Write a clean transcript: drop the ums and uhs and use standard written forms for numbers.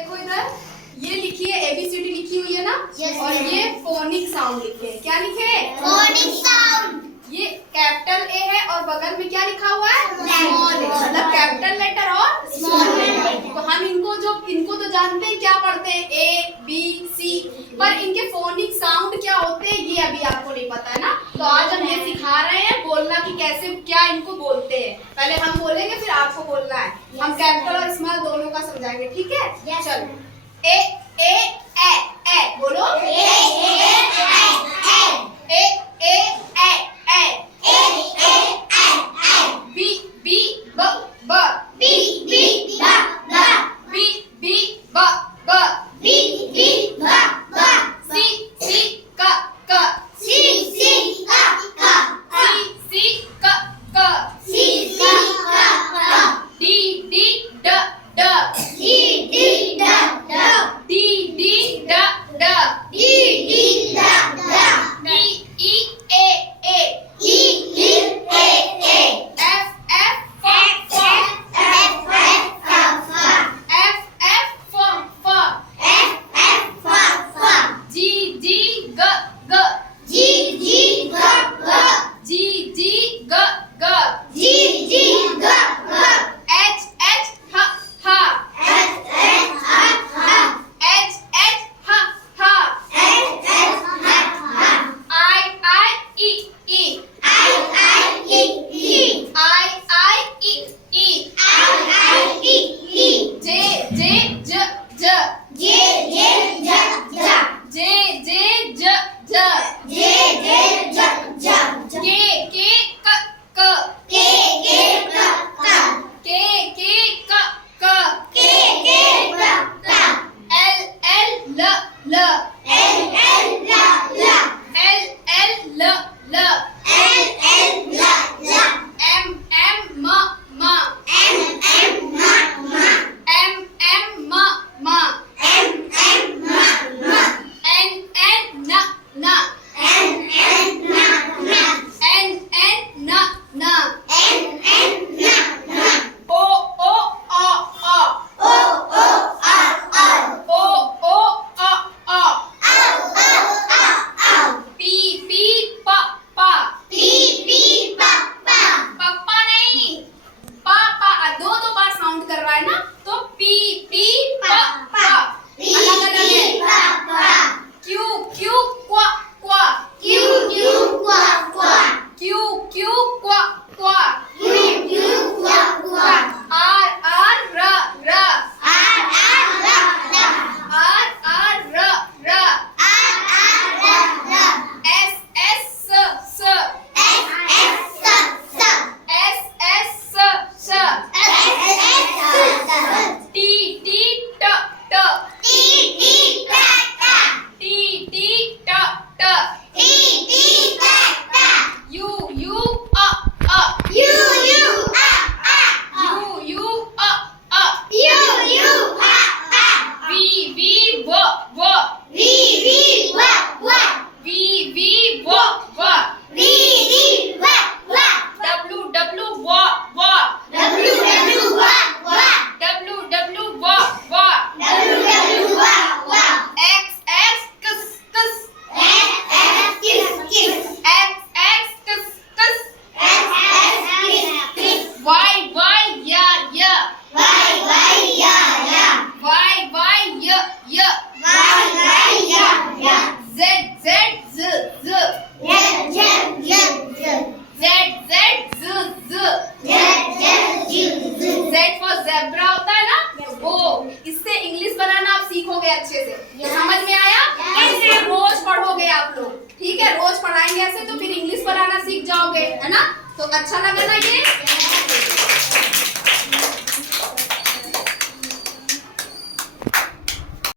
देखो इधर ये लिखी है ABCD लिखी हुई है ना। yes, और ये फोनिक साउंड लिखे है। क्या लिखे है? Phonic sound. ये कैपिटल A है और बगल में क्या लिखा हुआ है? Small small. मतलब कैपिटल लेटर और स्मॉल लेटर। तो हम इनको तो जानते हैं, क्या पढ़ते हैं ABC, पर इनके फोनिक साउंड क्या होते हैं ये अभी आपको नहीं पता है ना। तो आज हम ये सिखा रहे हैं बोलना कि कैसे क्या इनको बोलते हैं। पहले हम बोलेंगे फिर आपको बोलना है। हम कैपिटल और स्मॉल दोनों का समझाएंगे, ठीक है? चलो ए बोलो। अच्छे से समझ में आया? ऐसे रोज पढ़ोगे आप लोग, ठीक है? रोज पढ़ाएंगे ऐसे तो फिर इंग्लिश पढ़ाना सीख जाओगे, है ना? तो अच्छा लगा ना ये?